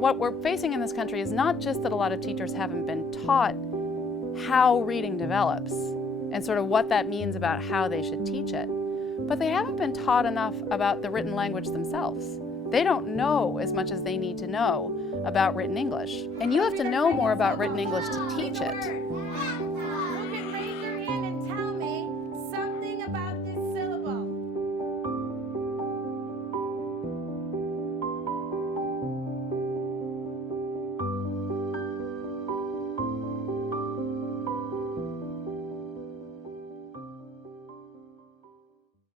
what we're facing in this country is not just that a lot of teachers haven't been taught how reading develops and sort of what that means about how they should teach it, but they haven't been taught enough about the written language themselves. They don't know as much as they need to know about written English. And you have to know more about written English to teach it.